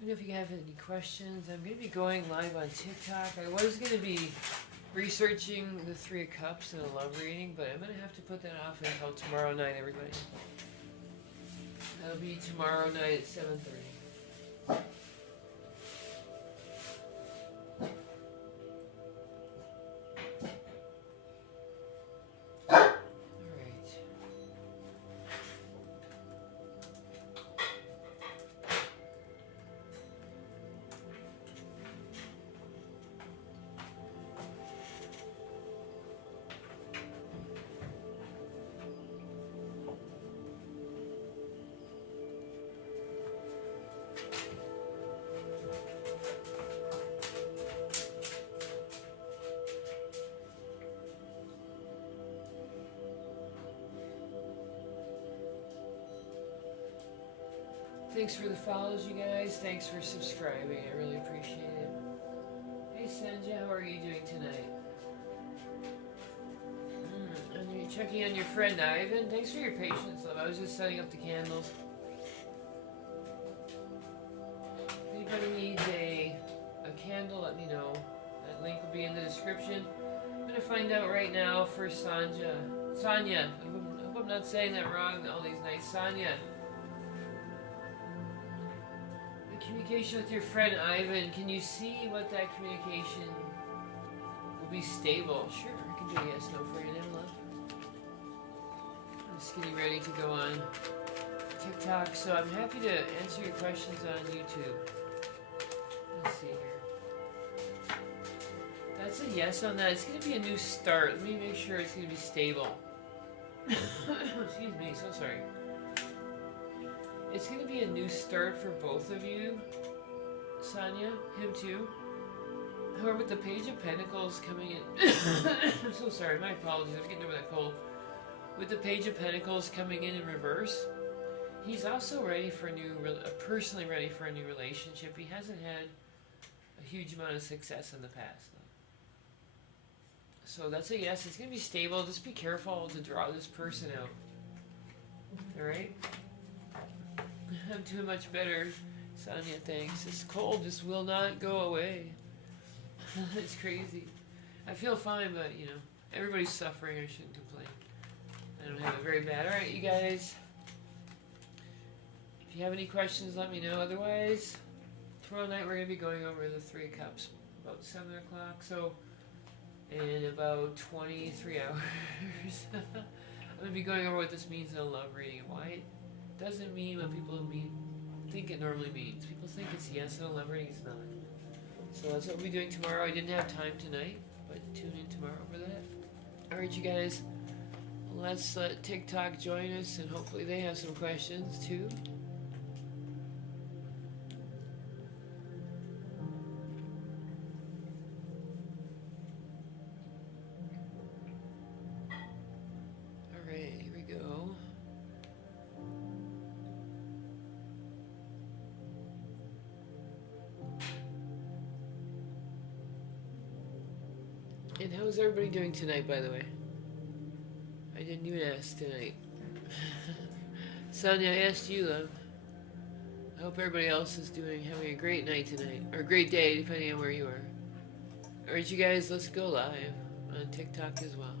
I don't know if you have any questions. I'm going to be going live on TikTok. I was going to be researching the Three of Cups and a love reading, but I'm going to have to put that off until tomorrow night, everybody. That'll be tomorrow night at 7:30. Thanks for the follows, you guys. Thanks for subscribing. I really appreciate it. Hey, Sanjay, how are you doing tonight? And you're checking on your friend Ivan. Thanks for your patience, love. I was just setting up the candles. If anybody needs a candle, let me know. That link will be in the description. I'm going to find out right now for Sonia. I hope I'm not saying that wrong. All these nice Sonia. Communication with your friend Ivan. Can you see what that communication will be stable? Sure, I can do a yes, no for you then, love. I'm just getting ready to go on TikTok, so I'm happy to answer your questions on YouTube. Let's see here. That's a yes on that. It's going to be a new start. Let me make sure it's going to be stable. Excuse me, so sorry. It's going to be a new start for both of you, Sonia, him too. However, with the Page of Pentacles coming in... I'm so sorry, my apologies, I'm getting over that cold. With the Page of Pentacles coming in reverse, he's also ready for personally ready for a new relationship. He hasn't had a huge amount of success in the past, though. So that's a yes. It's going to be stable. Just be careful to draw this person out. Alright? I'm doing much better, Sonia, thanks. This cold just will not go away. It's crazy. I feel fine, but, you know, everybody's suffering. I shouldn't complain. I don't have it very bad. Alright, you guys. If you have any questions, let me know. Otherwise, tomorrow night we're going to be going over the Three of Cups. About 7 o'clock, so in about 23 hours. I'm going to be going over what this means in a love reading. Why it doesn't mean what people think it normally means. People think it's yes in a love reading, it's not. So that's what we'll be doing tomorrow. I didn't have time tonight, but tune in tomorrow for that. Alright, you guys, let's let TikTok join us, and hopefully they have some questions too. Alright, here we go. And how's everybody doing tonight, by the way? I didn't even ask tonight. Sonia, I asked you, love. I hope everybody else is having a great night tonight. Or a great day, depending on where you are. Alright, you guys, let's go live on TikTok as well.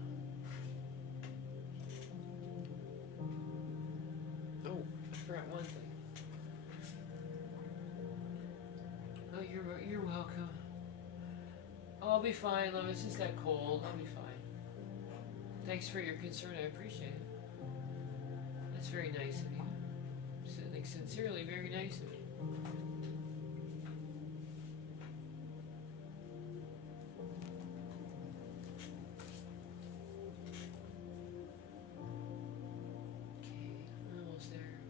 Oh, I forgot one thing. Oh, you're welcome. Oh, I'll be fine, love. It's just that cold. I'll be fine. Thanks for your concern. I appreciate it. That's very nice of you. Sincerely, very nice of you. Okay, I'm almost there.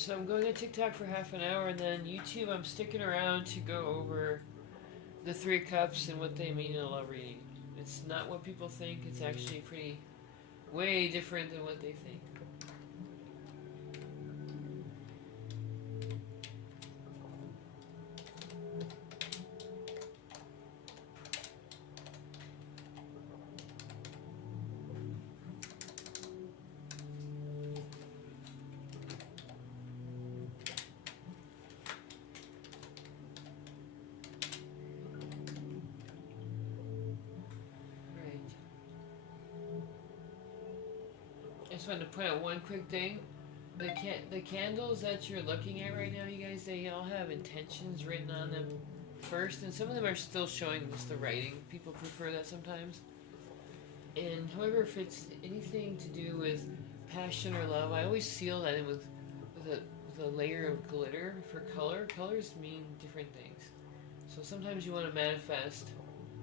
So I'm going on TikTok for half an hour, and then YouTube I'm sticking around to go over the three cups and what they mean in a love reading. It's not what people think. It's actually pretty way different than what they think. I just wanted to point out one quick thing. The candles that you're looking at right now, you guys, they all have intentions written on them first, and some of them are still showing just the writing. People prefer that sometimes. And however, if it's anything to do with passion or love, I always seal that in with a layer of glitter for color. Colors mean different things. So sometimes you want to manifest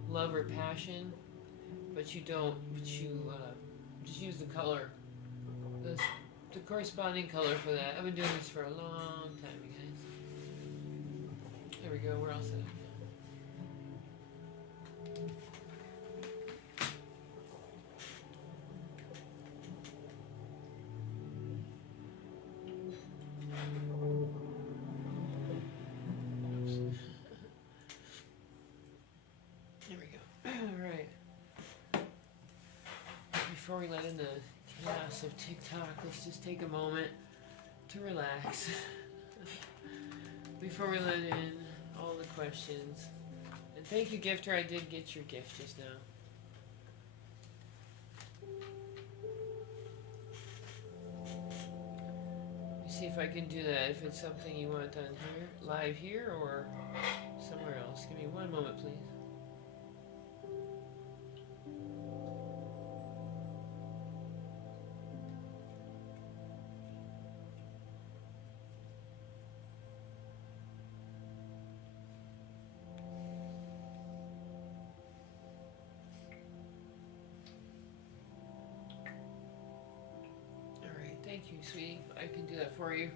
love or passion, but you don't. But you just use the color. The corresponding color for that. I've been doing this for a long time, you guys. There we go, we're all set up. There we go. Alright. Before we let in the chaos of TikTok, let's just take a moment to relax before we let in all the questions. And thank you, Gifter. I did get your gift just now. Let me see if I can do that, if it's something you want on here, live here, or somewhere else. Give me one moment, please. Thank you, sweetie. I can do that for you.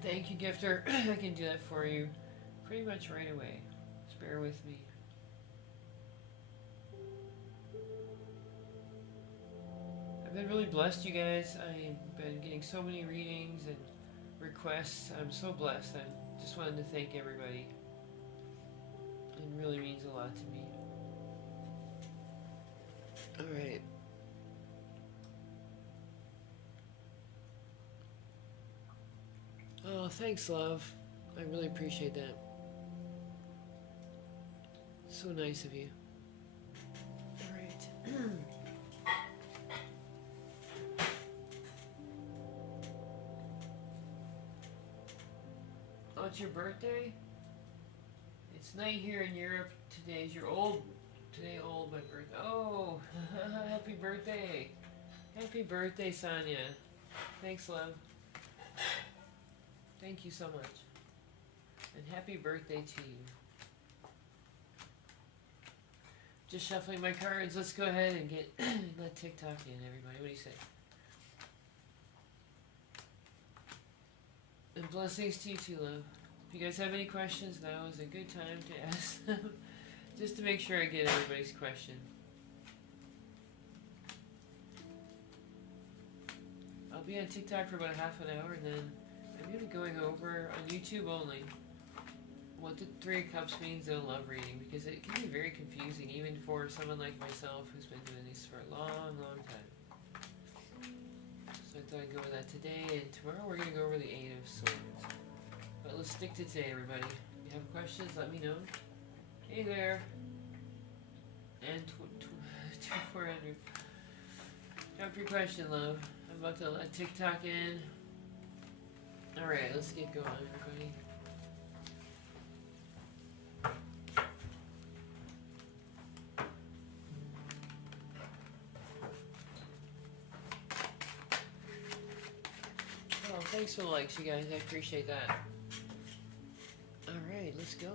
Thank you, Gifter. I can do that for you pretty much right away. Just bear with me. I've been really blessed, you guys. I've been getting so many readings and requests. I'm so blessed. I just wanted to thank everybody. It really means a lot to me. Alright. Oh, thanks, love. I really appreciate that. So nice of you. Alright. Oh, it's your birthday? It's night here in Europe. Today's your today my birthday. Oh, happy birthday. Happy birthday, Sonia. Thanks, love. Thank you so much. And happy birthday to you. Just shuffling my cards. Let's go ahead and let TikTok in, everybody. What do you say? And blessings to you too, love. If you guys have any questions, now is a good time to ask them. Just to make sure I get everybody's question. I'll be on TikTok for about a half an hour, and then I'm going to be going over on YouTube only what the Three of Cups means in a love reading, because it can be very confusing even for someone like myself who's been doing this for a long, long time. So I thought I'd go over that today, and tomorrow we're going to go over the Eight of Swords. But let's stick to today, everybody. If you have questions, let me know. Hey there. And 400. Drop your question, love. I'm about to let TikTok in. Alright, let's get going, everybody. Oh, thanks for the likes, you guys. I appreciate that. Alright, let's go.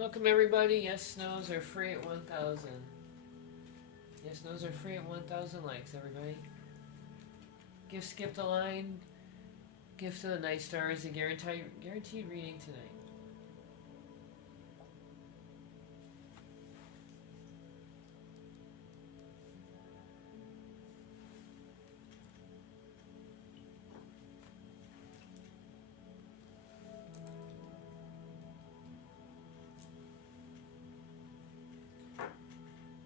Welcome everybody. Yes, no's are free at 1,000. Yes, no's are free at 1,000 likes, everybody. Give Skip the line. Gift of the Night Star is a guaranteed reading tonight.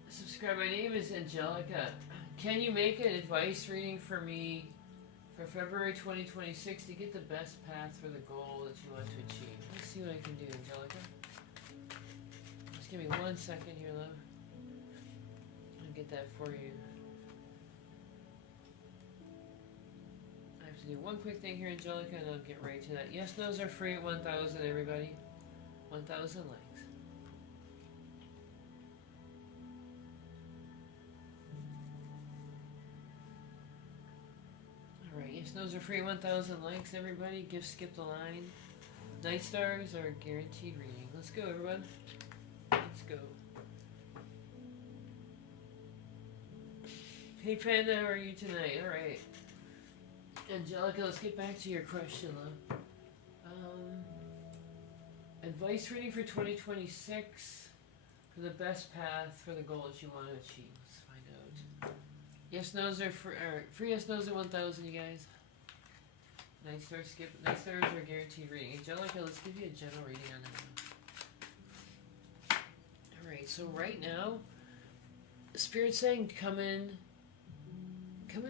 Subscribe. My name is Angelica. Can you make an advice reading for me for February 2026 to get the best path for the goal that you want to achieve? Let's see what I can do, Angelica. Just give me 1 second here, love. I'll get that for you. I have to do one quick thing here, Angelica, and I'll get right to that. Yes, no's are free at 1,000, everybody. 1,000 likes. Alright, yes, no's are free, 1,000 likes, everybody. Give Skip the line. Night Stars are guaranteed reading. Let's go, everyone. Let's go. Hey, Panda, how are you tonight? Alright. Angelica, let's get back to your question, love. Advice reading for 2026 for the best path for the goal that you want to achieve. Let's find out. Yes, no's are free. Yes, no's are 1,000, you guys. Night Stars skip. Night Stars are guaranteed reading. Angelica, let's give you a general reading on that. Alright, so right now, Spirit's saying come in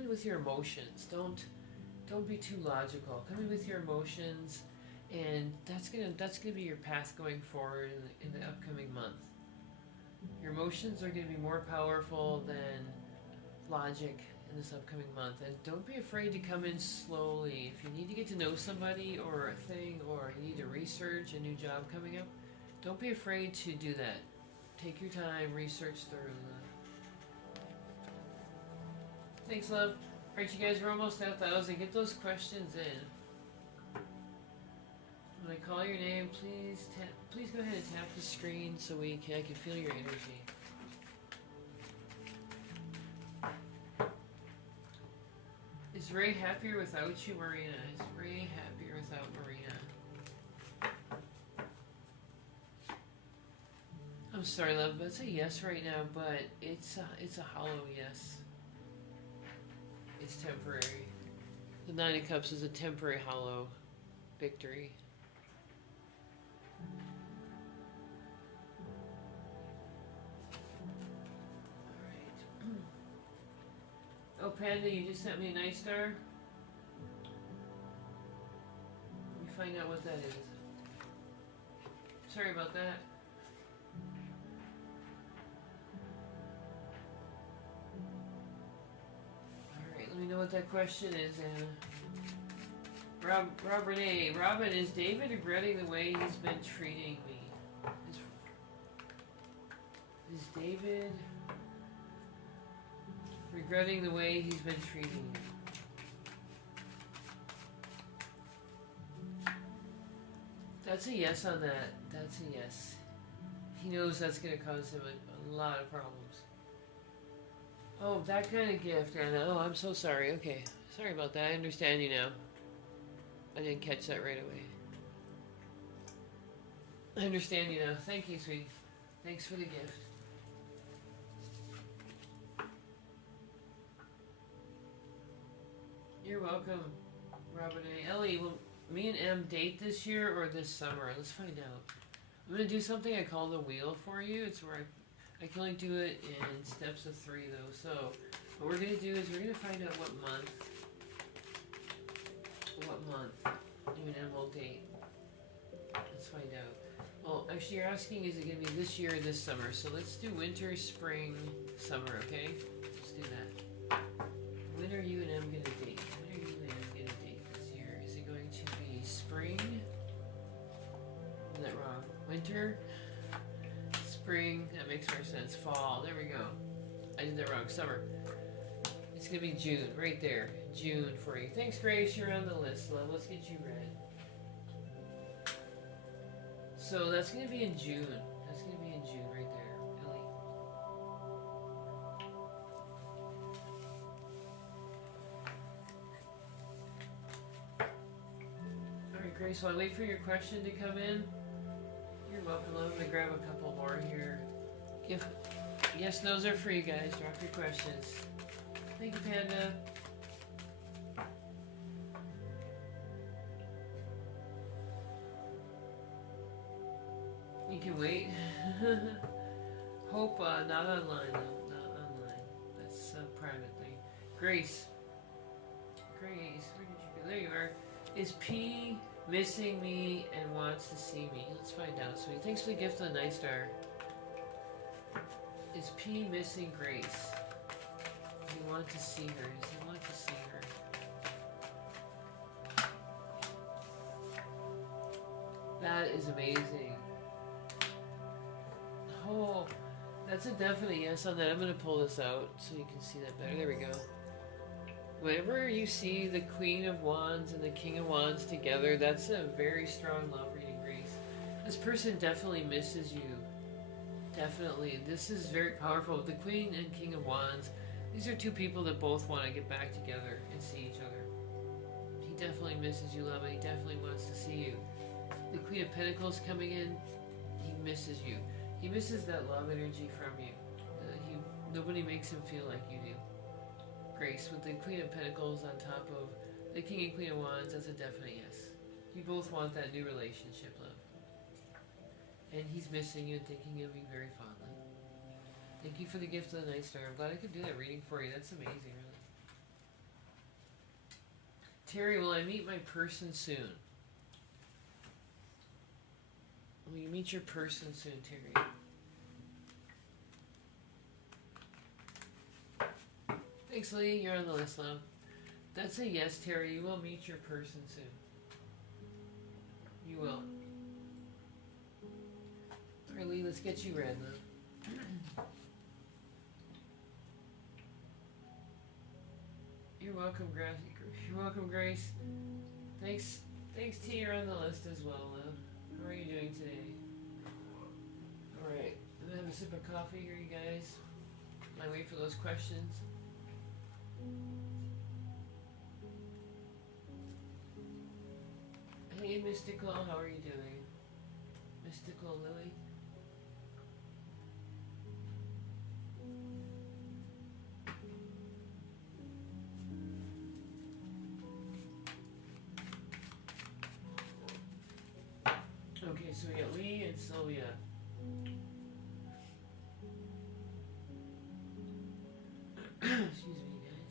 with your emotions. Don't be too logical. Come in with your emotions, and that's gonna be your path going forward in the upcoming month. Your emotions are gonna be more powerful than logic in this upcoming month, and don't be afraid to come in slowly. If you need to get to know somebody or a thing, or you need to research a new job coming up, don't be afraid to do that. Take your time, research thoroughly. Thanks, love. Alright, you guys, we're almost at 1,000. Get those questions in. When I call your name, please go ahead and tap the screen so I can feel your energy. Is Ray happier without you, Marina? Is Ray happier without Marina? I'm sorry, love, but it's a yes right now, but it's a hollow yes. It's temporary. The Nine of Cups is a temporary hollow victory. Alright. Oh, Panda, you just sent me a Night Star? Let me find out what that is. Sorry about that. Let me know what that question is, Anna. Rob Renee. Robin, is David regretting the way he's been treating me? Is David regretting the way he's been treating you? That's a yes on that. That's a yes. He knows that's going to cause him a lot of problems. Oh, that kind of gift, Anna. Oh, I'm so sorry. Okay. Sorry about that. I understand you now. I didn't catch that right away. I understand you now. Thank you, sweetie. Thanks for the gift. You're welcome, Robin A. Ellie, will me and Em date this year or this summer? Let's find out. I'm going to do something I call the wheel for you. It's where I can only do it in steps of 3, though. So what we're going to do is we're going to find out what month you and Em will date. Let's find out. Well, actually, you're asking, is it going to be this year or this summer? So let's do winter, spring, summer, okay? Let's do that. When are you and Em going to date? When are you and Em going to date this year? Is it going to be spring? Is that wrong? Winter? Spring, that makes more sense. Fall, there we go. I did that wrong. Summer. It's gonna be June, right there. June for you. Thanks, Grace. You're on the list, love. Let's get you read. So that's gonna be in June. Grace, while I wait for your question to come in, you're welcome. I'm going to grab a couple more here. Yes, those are for you guys. Drop your questions. Thank you, Panda. You can wait. Hope not online though. Not online. That's a private thing. Grace. Where did you go? There you are. Is P missing me and wants to see me? Let's find out, sweetie. Thanks for the gift of the Night Star. Is P missing Grace? Does he want to see her? Does he want to see her? That is amazing. Oh, that's a definite yes on that. I'm going to pull this out so you can see that better. There we go. Whenever you see the Queen of Wands and the King of Wands together, that's a very strong love reading, Grace. This person definitely misses you. Definitely. This is very powerful. The Queen and King of Wands, these are two people that both want to get back together and see each other. He definitely misses you, love, and he definitely wants to see you. The Queen of Pentacles coming in, he misses you. He misses that love energy from you. Nobody makes him feel like you do. Grace, with the Queen of Pentacles on top of the King and Queen of Wands, that's a definite yes. You both want that new relationship, love. And he's missing you and thinking of you very fondly. Thank you for the gift of the Night Star. I'm glad I could do that reading for you. That's amazing, really. Terry, will I meet my person soon? Will you meet your person soon, Terry? Thanks, Lee. You're on the list, love. That's a yes, Terry. You will meet your person soon. You will. Alright, Lee, let's get you read, love. You're welcome, Grace. You're welcome, Grace. Thanks, T. You're on the list as well, love. How are you doing today? Alright, I'm gonna have a sip of coffee here, you guys. I wait for those questions. Hey, Mystical, how are you doing? Mystical Lily? Okay, so we got Lee and Sylvia. Excuse me, guys.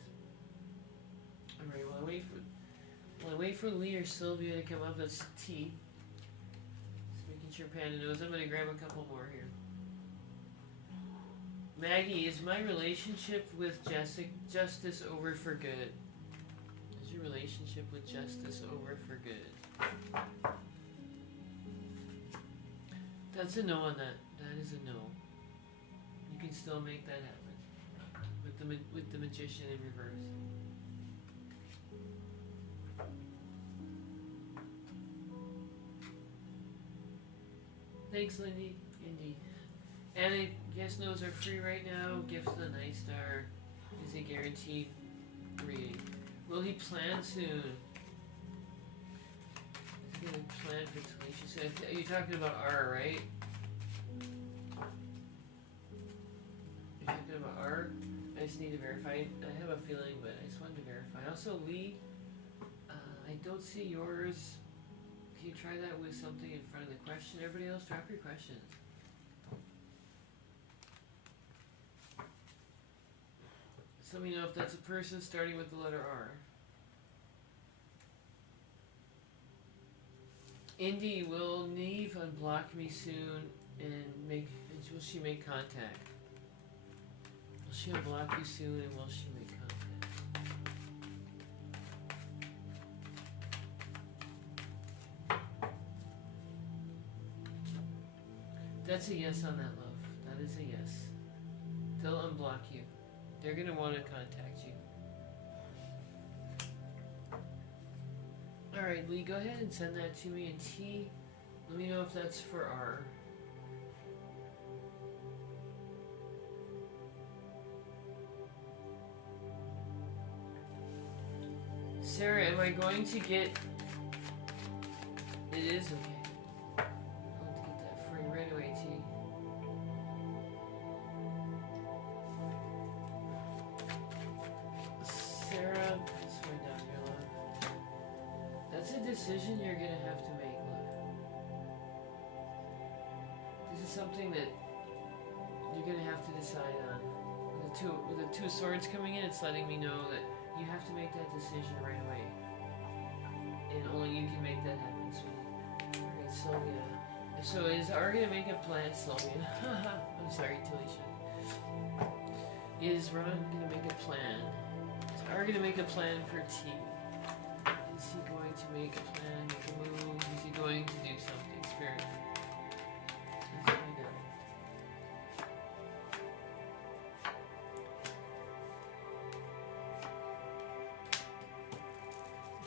Alright, while I wait for Lee or Sylvia to come up, that's T. Just making sure Panda knows. I'm gonna grab a couple more here. Maggie, is my relationship with Justice over for good? Is your relationship with Justice over for good? That's a no on that. That is a no. You can still make that happen with the Magician in reverse. Thanks, Lindy. Indy. And guest notes are free right now. Gift of the Night Star is a guaranteed reading. Will he plan soon? Is he going to plan for Talisha? Are you talking about R, right? You're talking about R? I just need to verify. I have a feeling, but I just wanted to verify. Also, Lee, I don't see yours. Can you try that with something in front of the question? Everybody else, drop your questions. So let me know if that's a person starting with the letter R. Indy, will Neve unblock me soon and will she make contact? Will she unblock you soon and will she make contact? That's a yes on that, love. That is a yes. They'll unblock you. They're going to want to contact you. Alright, Lee, go ahead and send that to me. And T, let me know if that's for R. Sarah, am I going to get is okay. I'll get that for you right away, T. Sarah, let's find out here, love. That's a decision you're gonna have to make, love. This is something that you're gonna have to decide on. With the two swords coming in, it's letting me know that you have to make that decision right away. And only you can make that happen, sweetie. Alright, Sylvia. So is R gonna make a plan, Sylvia? I'm sorry, Talisha. Is Ron gonna make a plan? Is R gonna make a plan for T? Is he going to make a plan, make a move? Is he going to do something, Spirit? Let's find out.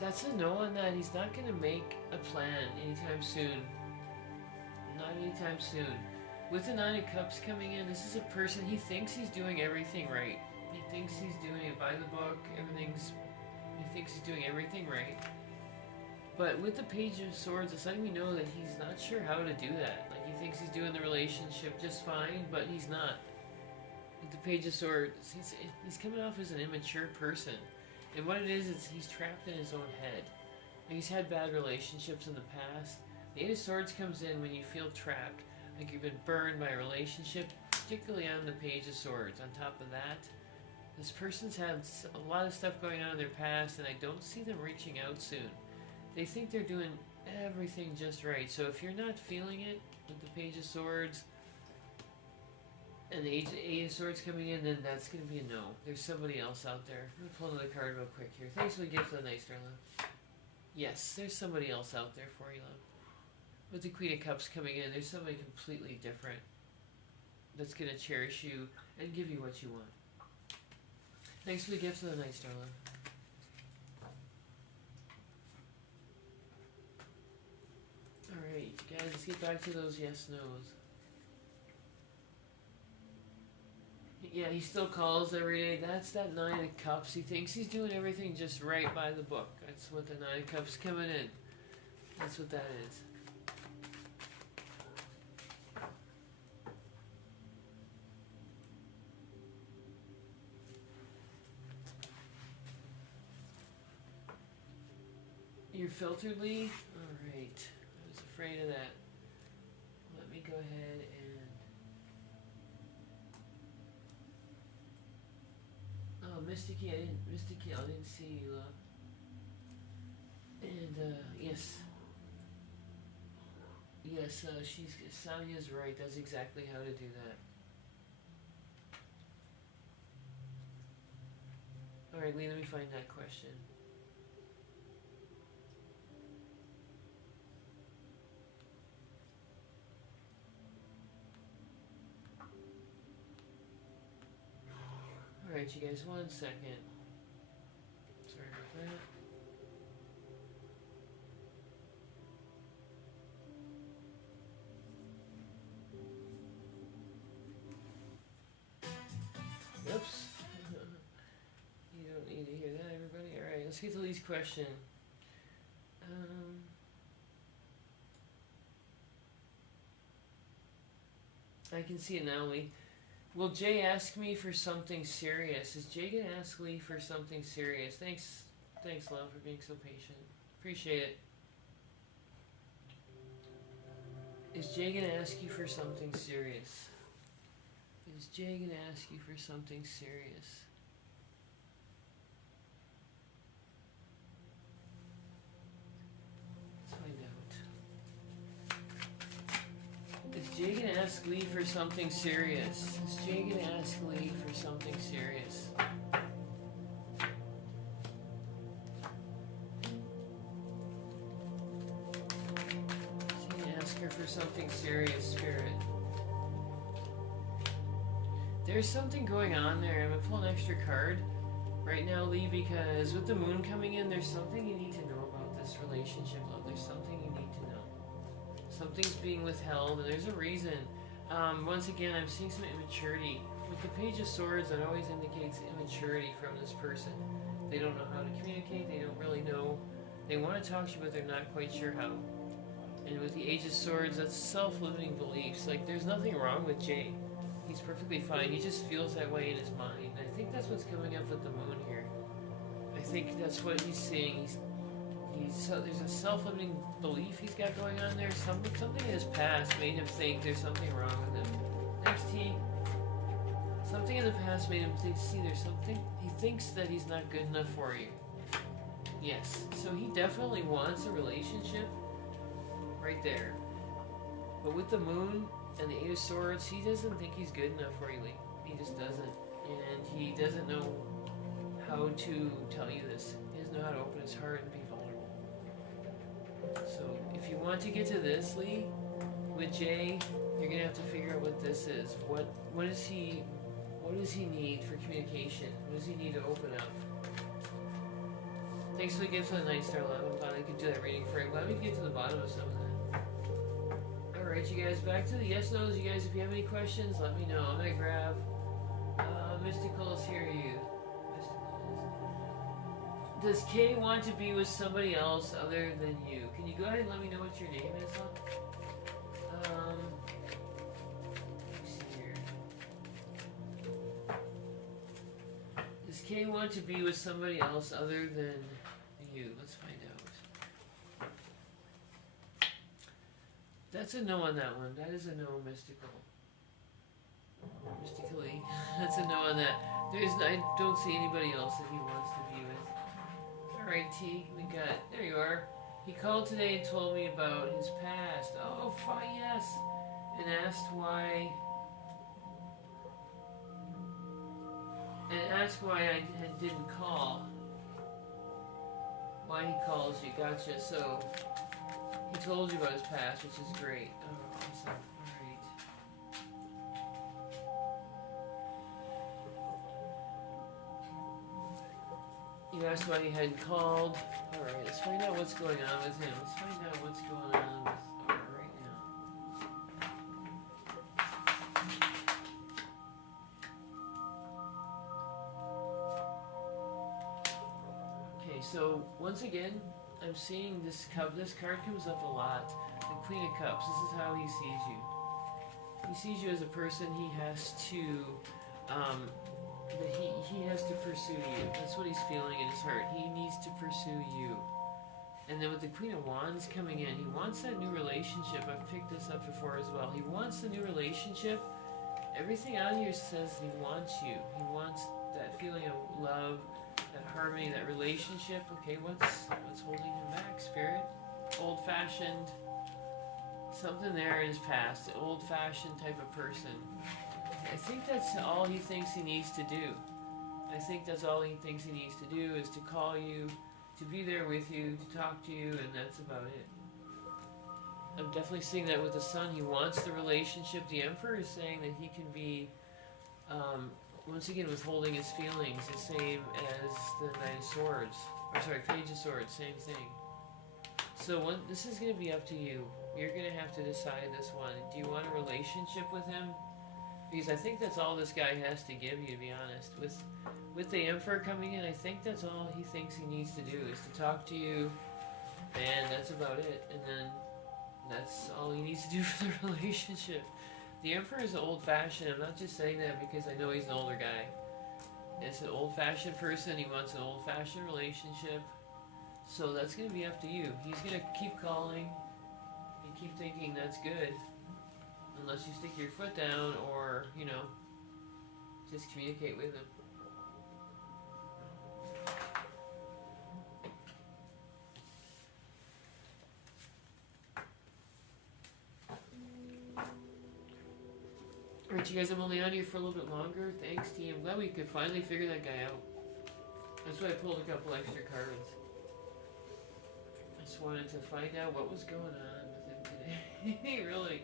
That's a no on that. He's not gonna make a plan anytime soon. Not anytime soon. With the Nine of Cups coming in, this is a person, he thinks he's doing everything right. He thinks he's doing it by the book. He thinks he's doing everything right. But with the Page of Swords, it's letting me know that he's not sure how to do that. Like, he thinks he's doing the relationship just fine, but he's not. With the Page of Swords, he's coming off as an immature person. And what it is he's trapped in his own head. Like, he's had bad relationships in the past. The Eight of Swords comes in when you feel trapped, like you've been burned by a relationship, particularly on the Page of Swords. On top of that, this person's had a lot of stuff going on in their past, and I don't see them reaching out soon. They think they're doing everything just right. So if you're not feeling it with the Page of Swords and the Eight of Swords coming in, then that's going to be a no. There's somebody else out there. I'm going to pull another card real quick here. Thanks for the gift of the night, Starla. Yes, there's somebody else out there for you, love. With the Queen of Cups coming in, there's somebody completely different that's going to cherish you and give you what you want. Thanks for the gift of the night, Starla. Alright, guys, let's get back to those yes-nos. Yeah, he still calls every day. That's that Nine of Cups. He thinks he's doing everything just right by the book. That's what the Nine of Cups coming in. That's what that is. You're filtered, Lee? Alright. I was afraid of that. Let me go ahead and... Oh, Mysticky, I didn't see you, and, yes. Yes, Sonia's right. That's exactly how to do that. Alright, Lee, let me find that question. Alright, you guys, 1 second. Sorry about that. Oops. You don't need to hear that, everybody. Alright, let's get to Lee's question. I can see it now, Lee. Will Jay ask me for something serious? Is Jay gonna ask Lee for something serious? Thanks, love, for being so patient. Appreciate it. Is Jay gonna ask you for something serious? Is Jay gonna ask you for something serious? Let's find out. Is Jay gonna ask Lee for something serious? Is Jay gonna ask Lee for something serious? Is he gonna ask her for something serious, Spirit? There's something going on there. I'm gonna pull an extra card right now, Lee, because with the moon coming in, there's something you need to know about this relationship, love. There's something you need to know. Something's being withheld, and there's a reason. Once again, I'm seeing some immaturity. With the Page of Swords, that always indicates immaturity from this person. They don't know how to communicate. They don't really know. They want to talk to you, but they're not quite sure how. And with the Age of Swords, that's self-limiting beliefs. Like, there's nothing wrong with Jay. He's perfectly fine. He just feels that way in his mind. I think that's what's coming up with the moon here. I think that's what he's seeing. There's a self-limiting belief he's got going on there. Something in his past made him think there's something wrong with him. Next, something in the past made him see there's something. He thinks that he's not good enough for you. Yes, so he definitely wants a relationship. Right there. But with the moon and the Eight of Swords, he doesn't think he's good enough for you, Lee. He just doesn't. And he doesn't know how to tell you this. He doesn't know how to open his heart and be vulnerable. So if you want to get to this, Lee, with Jay, you're gonna have to figure out what this is. What does he need for communication? What does he need to open up? Thanks for the gift of the Night Star Love. I'm glad I could do that reading for you. I'm glad we could get to the bottom of some of that. Alright, you guys, back to the yes no's. You guys, if you have any questions, let me know. I'm gonna grab Mysticals, here you. Does Kay want to be with somebody else other than you? Can you go ahead and let me know what your name is, huh? Let's see here. Does Kay want to be with somebody else other than you? Let's find out. That's a no on that one. That is a no, Mystical. Mystically. That's a no on that. I don't see anybody else that he wants to be with. Alright, T. We got... There you are. He called today and told me about his past. Oh, fine, yes. And asked why... I didn't call. Why he calls you. Gotcha. So... He told you about his past, which is great. Oh, awesome. Alright. You asked why he hadn't called. Alright, let's find out what's going on with him. Let's find out what's going on with R right now. Okay, so once again, I'm seeing this card comes up a lot. The Queen of Cups. This is how he sees you. He sees you as a person he has to, he has to pursue you. That's what he's feeling in his heart. He needs to pursue you. And then with the Queen of Wands coming in, he wants that new relationship. I've picked this up before as well. He wants the new relationship. Everything on here says he wants you. He wants that feeling of love, that harmony, that relationship. Okay, what's holding him back, Spirit? Old-fashioned, something there in his past, old-fashioned type of person. I think that's all he thinks he needs to do. I think that's all he thinks he needs to do is to call you, to be there with you, to talk to you, and that's about it. I'm definitely seeing that with the Sun. He wants the relationship. The Emperor is saying that he can be, once again, withholding his feelings, the same as the Knight of Swords. Or sorry, Page of Swords, same thing. So this is going to be up to you. You're going to have to decide this one. Do you want a relationship with him? Because I think that's all this guy has to give you, to be honest. With the Emperor coming in, I think that's all he thinks he needs to do, is to talk to you, and that's about it. And then that's all he needs to do for the relationship. The Emperor is old-fashioned. I'm not just saying that because I know he's an older guy. It's an old-fashioned person. He wants an old-fashioned relationship. So that's going to be up to you. He's going to keep calling and keep thinking that's good. Unless you stick your foot down or, you know, just communicate with him. Alright, you guys, I'm only on here for a little bit longer. Thanks, team. I'm glad we could finally figure that guy out. That's why I pulled a couple extra cards. I just wanted to find out what was going on with him today. Really.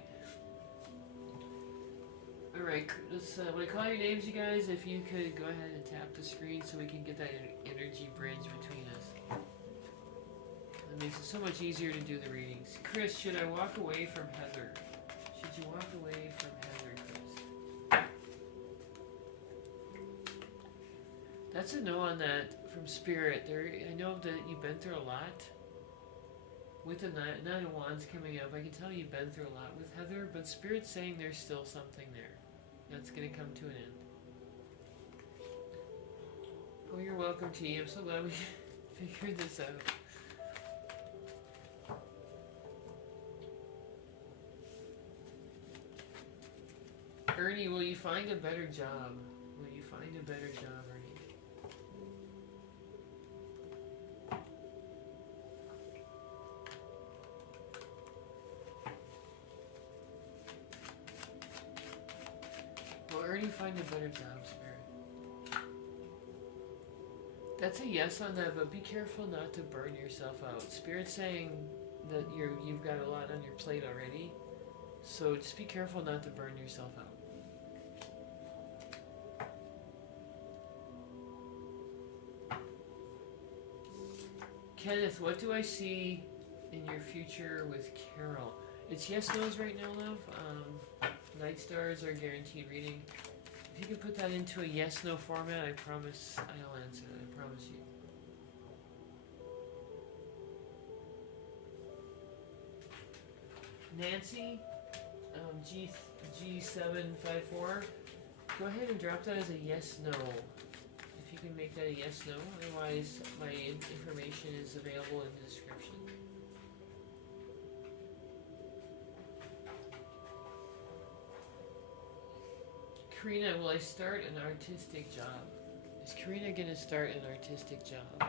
Alright, let's, when I call your names, you guys, if you could go ahead and tap the screen so we can get that energy bridge between us. That makes it so much easier to do the readings. Chris, should I walk away from Heather? Should you walk away from Heather, Chris? That's a no on that from Spirit. I know that you've been through a lot. with the Nine of Wands coming up, I can tell you've been through a lot with Heather, but Spirit's saying there's still something there that's going to come to an end. Oh, you're welcome, T. I'm so glad we figured this out. Ernie, will you find a better job? Will you find a better job, Ernie? Will Ernie find a better job, Spirit? That's a yes on that, but be careful not to burn yourself out. Spirit's saying that you've got a lot on your plate already, so just be careful not to burn yourself out. Kenneth, what do I see in your future with Carol? It's yes, no's right now, love. Night stars are guaranteed reading. If you can put that into a yes, no format, I promise I'll answer it. I promise you. Nancy, G754, go ahead and drop that as a yes, no. If you can make that a yes, no, otherwise my information is available in the description. Karina, will I start an artistic job? Is Karina going to start an artistic job?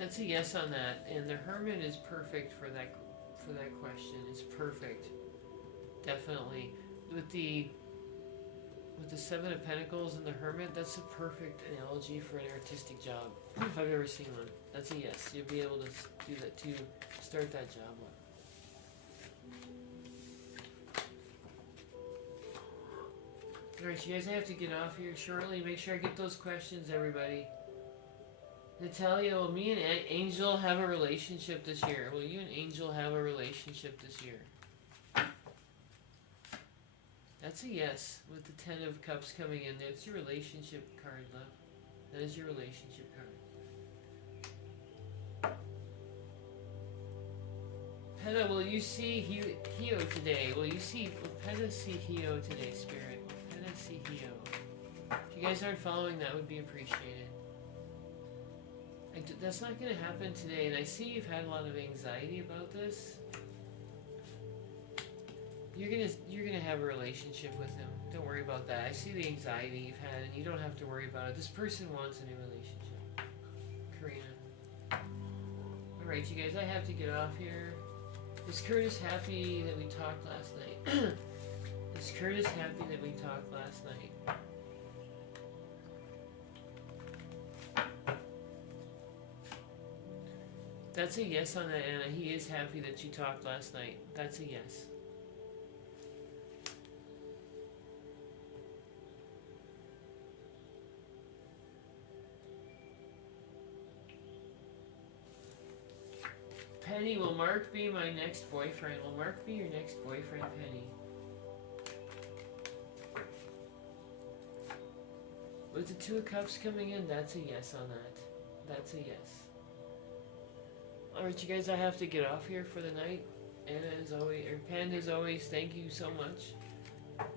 That's a yes on that, and the Hermit is perfect for that question. It's perfect, definitely. With the Seven of Pentacles and the Hermit, that's a perfect analogy for an artistic job if I've ever seen one. That's a yes. You'll be able to do that too. Start that job on. Alright, you guys, I have to get off here shortly. Make sure I get those questions, everybody. Natalia, will me and Angel have a relationship this year? Will you and Angel have a relationship this year? That's a yes, with the Ten of Cups coming in. That's your relationship card, love. That is your relationship card. Penna, will you see Hio today? Will Penna see Hio today, Spirit? Will Penna see Hio? If you guys aren't following, that would be appreciated. That's not going to happen today, and I see you've had a lot of anxiety about this. You're gonna have a relationship with him. Don't worry about that. I see the anxiety you've had, and you don't have to worry about it. This person wants a new relationship. Karina. Alright, you guys, I have to get off here. Is Curtis happy that we talked last night? Is Curtis happy that we talked last night? That's a yes on that, Anna. He is happy that you talked last night. That's a yes. Penny, will Mark be my next boyfriend? Will Mark be your next boyfriend, Penny? With the Two of Cups coming in, that's a yes on that. That's a yes. Alright, you guys, I have to get off here for the night. Anna, as always, or Panda, as always, thank you so much.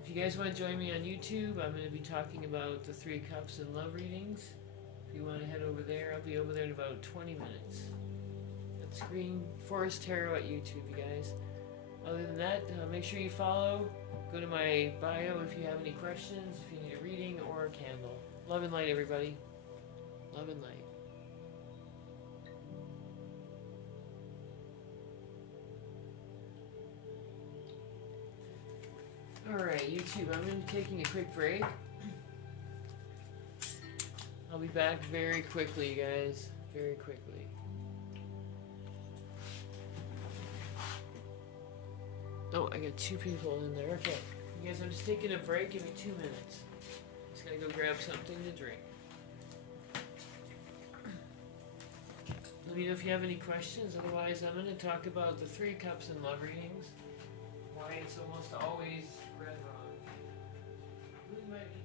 If you guys want to join me on YouTube, I'm going to be talking about the Three of Cups and love readings. If you want to head over there, I'll be over there in about 20 minutes. That's Green Forest Tarot at YouTube, you guys. Other than that, make sure you follow. Go to my bio if you have any questions, if you need a reading or a candle. Love and light, everybody. Love and light. Alright, YouTube, I'm going to be taking a quick break. I'll be back very quickly, you guys. Very quickly. Oh, I got two people in there. Okay. You guys, I'm just taking a break. Give me 2 minutes. Just gotta go grab something to drink. Let me know if you have any questions. Otherwise, I'm going to talk about the Three Cups and love readings. Why why it's almost always read wrong. Who might be?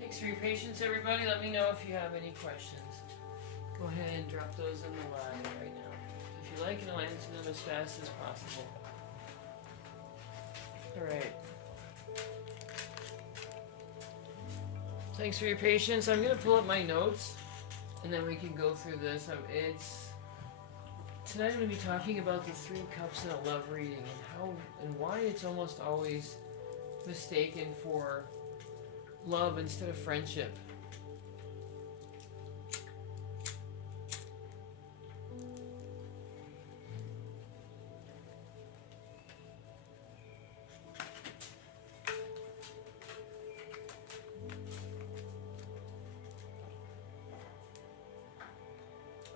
Thanks for your patience, everybody. Let me know if you have any questions. Go ahead and drop those in the live right now. If you like, and I'll answer them as fast as possible. Alright. Thanks for your patience. I'm going to pull up my notes, and then we can go through this. Tonight I'm going to be talking about the 3 cups in a love reading, and how and why it's almost always mistaken for love instead of friendship.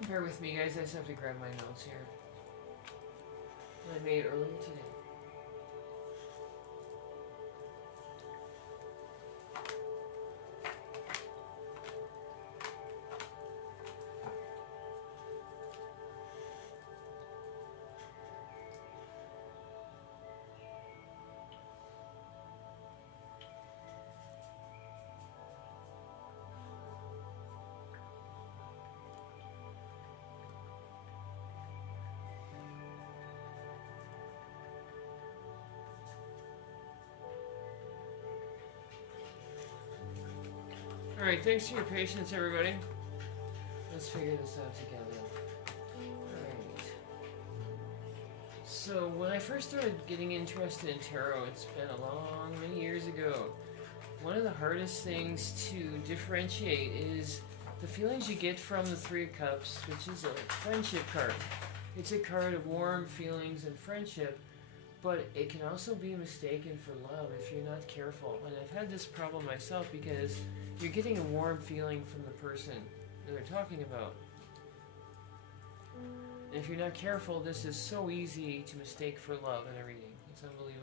Bear with me, guys. I just have to grab my notes here. I made it earlier today. Alright, thanks for your patience, everybody. Let's figure this out together. Alright. So, when I first started getting interested in tarot, it's been many years ago. one of the hardest things to differentiate is the feelings you get from the Three of Cups, which is a friendship card. It's a card of warm feelings and friendship, but it can also be mistaken for love if you're not careful. And I've had this problem myself because you're getting a warm feeling from the person that they're talking about. And if you're not careful, this is so easy to mistake for love in a reading. It's unbelievable.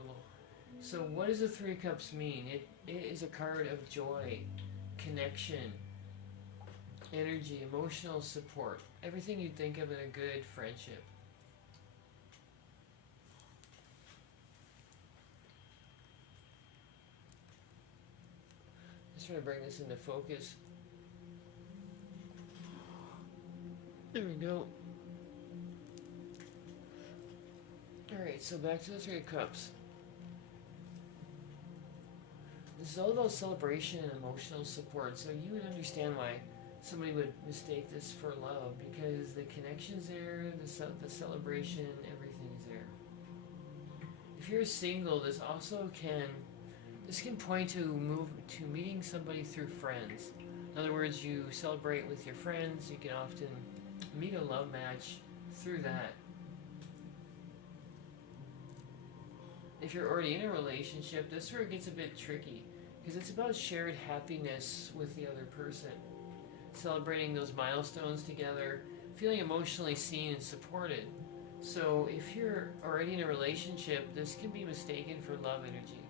So what does the Three of Cups mean? It is a card of joy, connection, energy, emotional support. Everything you'd think of in a good friendship. Just trying to bring this into focus. There we go. Alright, so back to the Three of Cups. This is all about celebration and emotional support, so you would understand why somebody would mistake this for love, because the connection's there, the celebration, everything's there. If you're single, this can point to meeting somebody through friends. In other words, you celebrate with your friends, you can often meet a love match through that. If you're already in a relationship, this is where it gets a bit tricky, because it's about shared happiness with the other person. Celebrating those milestones together, feeling emotionally seen and supported. So if you're already in a relationship, this can be mistaken for love energy,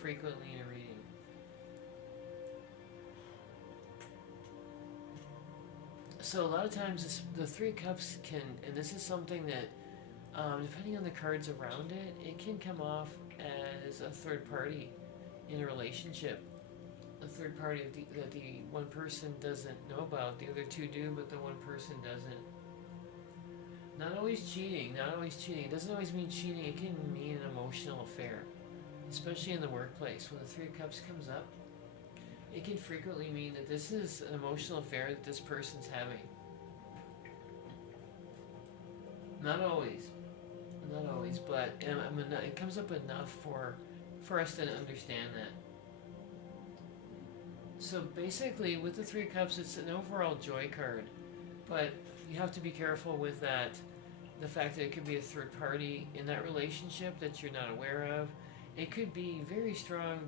frequently in a reading. So a lot of times the Three of Cups can, and this is something that, depending on the cards around it, it can come off as a third party in a relationship. A third party that the one person doesn't know about. The other two do, but the one person doesn't. Not always cheating, not always cheating. It doesn't always mean cheating, it can mean an emotional affair. Especially in the workplace. When the Three of Cups comes up, it can frequently mean that this is an emotional affair that this person's having. Not always, but it comes up enough for us to understand that. So basically, with the Three of Cups, it's an overall joy card, but you have to be careful with that. The fact that it could be a third party in that relationship that you're not aware of. It could be very strong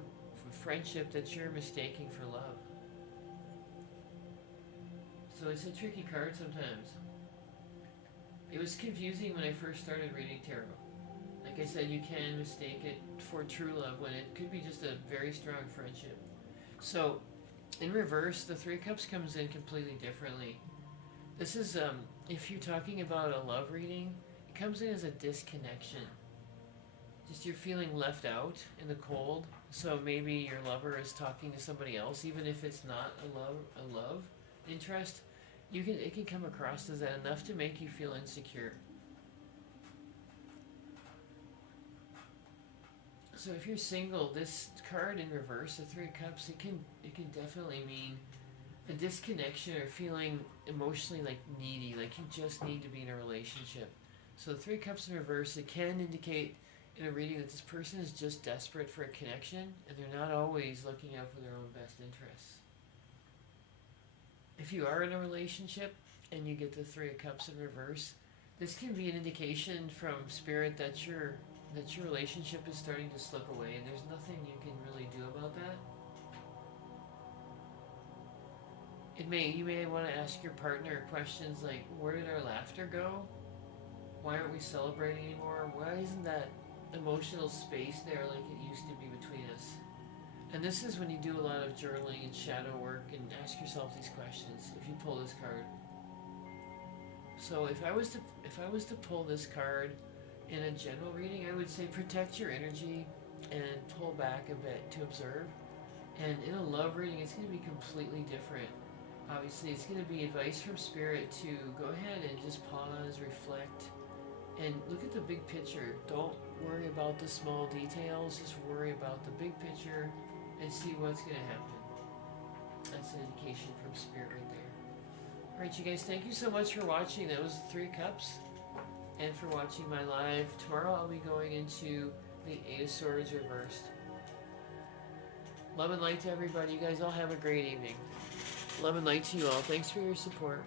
friendship that you're mistaking for love. So it's a tricky card sometimes. It was confusing when I first started reading tarot. Like I said, you can mistake it for true love when it could be just a very strong friendship. So, in reverse, the Three of Cups comes in completely differently. This is, if you're talking about a love reading, it comes in as a disconnection. Just you're feeling left out in the cold. So maybe your lover is talking to somebody else, even if it's not a love interest. It can come across as that enough to make you feel insecure. So if you're single, this card in reverse, the Three of Cups, it can definitely mean a disconnection or feeling emotionally like needy, like you just need to be in a relationship. So the Three of Cups in reverse, it can indicate in a reading that this person is just desperate for a connection and they're not always looking out for their own best interests. If you are in a relationship and you get the Three of Cups in reverse, this can be an indication from Spirit that your relationship is starting to slip away and there's nothing you can really do about that. You may want to ask your partner questions like, where did our laughter go? Why aren't we celebrating anymore? Why isn't that emotional space there like it used to be between us? And this is when you do a lot of journaling and shadow work and ask yourself these questions if you pull this card. So if I was to pull this card in a general reading, I would say protect your energy and pull back a bit to observe. And in a love reading, it's going to be completely different. Obviously, it's going to be advice from Spirit to go ahead and just pause, reflect, and look at the big picture. Don't worry about the small details, just worry about the big picture and see what's going to happen. That's an indication from Spirit right there. Alright, you guys, thank you so much for watching. That was Three Cups. And for watching my live. Tomorrow I'll be going into the Eight of Swords reversed. Love and light to everybody. You guys all have a great evening. Love and light to you all. Thanks for your support.